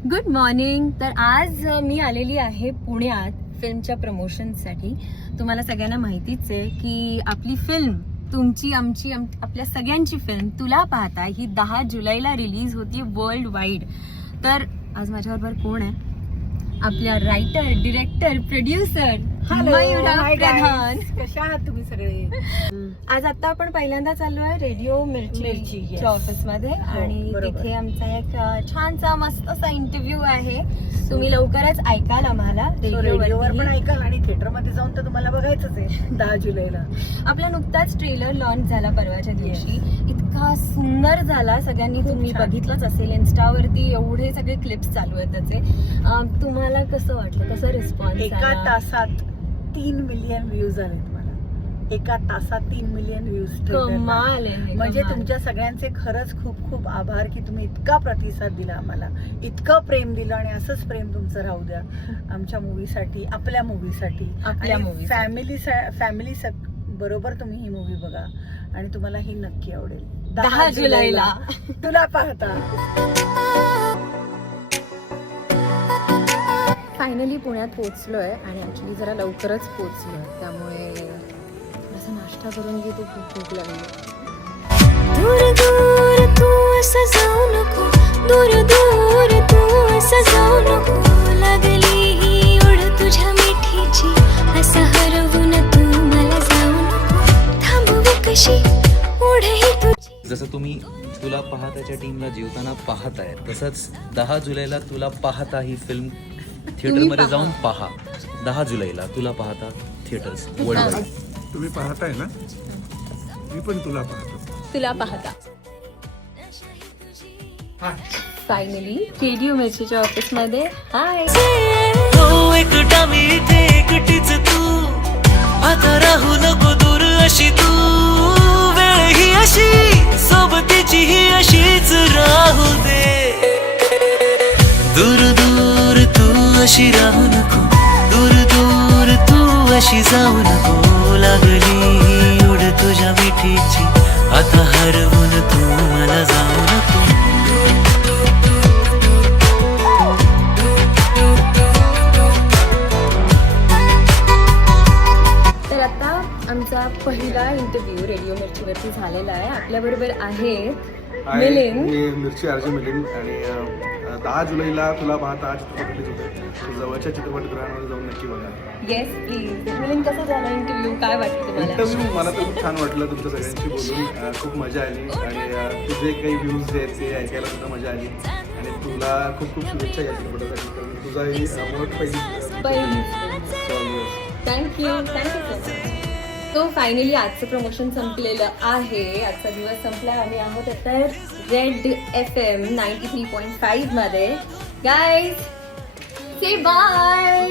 Good morning. तर आज मी आलेली आहे पुण्यात फिल्मच्या प्रमोशनसाठी. तुम्हाला सगळ्यांना माहितीच आहे की आपली फिल्म, तुमची आमची आपल्या सगळ्यांची फिल्म तुला पाहता ही 10 जुलैला रिलीज होती वर्ल्ड वाईड. तर आज माझ्याबरोबर कोण आहे? आपल्या रायटर, डिरेक्टर, प्रोड्युसर मयूरा प्रधान. कशा आहात तुम्ही सगळे? आज आता आपण पहिल्यांदा चाललो आहे रेडिओ मिर्ची ऑफिस मध्ये आणि तिथे आमचा एक छानसा मस्तसा इंटरव्ह्यू आहे. तुम्ही लवकरच ऐकाल आम्हाला रेडिओवर पण ऐकाल आणि थिएटर मध्ये जाऊन तर तुम्हाला बघायचंच आहे 10 जुलैला. आपला नुकताच ट्रेलर लॉन्च झाला परवाच्या दिवशी. इतका सुंदर झाला. सगळ्यांनी तुम्ही बघितलंच असेल इन्स्टावरती एवढे सगळे क्लिप्स चालू आहेत त्याचे. तुम्हाला कसं वाटलं? कसं रिस्पॉन्स? एका तासात 3 मिलियन व्ह्यूज आलेत. मला एका तासात 3 मिलियन व्ह्यूज. कमाल आहे. म्हणजे तुमच्या सगळ्यांचे खरंच खूप खूप आभार की तुम्ही इतका प्रतिसाद दिला आम्हाला, इतकं प्रेम दिलं आणि असंच प्रेम तुमचं राहू द्या आमच्या मूवीसाठी, आपल्या मूवीसाठी, फॅमिली बरोबर तुम्ही ही मूवी बघा आणि तुम्हाला ही नक्की आवडेल. 10 जुलैला तुला पाहता. फायनली पुण्यात पोहोचलोय आणि ऍक्च्युली जरा लवकरच पोहोचलोय, त्यामुळे असं नाश्ता करून घे. तू खूप भूक लागली. दूर दूर तू असं जाऊ नको, दूर दूर तू असं जाऊ नको, लागली ही ओढ तुझ्या मिठीची, असं हरवून तू मला जाऊ नको, थांबवी कशी ओढ ही तुझी. जसं तुम्ही तुला पाहताच्या टीमला जेवताना पाहताय, तसंच 10 जुलैला तुला पाहता ही फिल्म थिएटरमध्ये जाऊन पहा. 10 जुलैला तुला पाहता थिएटर्स वर्ल्ड वाईड. तुम्ही पाहताय ना? मी पण तुला पाहतो. तुला पाहता. फायनली रेडिओ मिर्चीच्या ऑफिस मध्ये. हाय. हो एकटा मी इथे एकटीच तू, आता राहू नको दूर अशी तू, वेळ ही अशी सोबतीची ही अशीच राहू दे. दूर दूर तू अशी राहू नको, दूर दूर तू अशी जाऊ नको, लागली ओढ तुझ्या मिठीची, आता हरवून तू मला जाऊ नको. तर आता आमचा पहिला इंटरव्ह्यू रेडिओ मिर्चीवरती झालेला आहे. आपल्या बरोबर आहेत मिलिंद. मी मिरची अर्जुन मिलिंद आणि 10 जुलैला तुला पाहता चित्रपट रिलीज होते. जवळच्या चित्रपटगृहांमध्ये जाऊन नक्की बघा. Yes please. मिलिंद, कसा झाला इंटरव्ह्यू? काय वाटतं तुम्हाला? इंटरव्ह्यू मला तर खूप छान वाटलं. तुमच्या सगळ्यांशी बोलून खूप मजा आली आणि तुझे काही व्ह्यूज आहेत ते ऐकायला सुद्धा मजा आली आणि तुला खूप खूप शुभेच्छा या चित्रपटासाठी. कारण तुझाही पहिली. Thank you so much. तो फायनली आजचं प्रमोशन संपलेलं आहे. आजचा दिवस संपला. आम्ही आहोत आता रेड FM 93.5 मध्ये. गाईज, से बाय.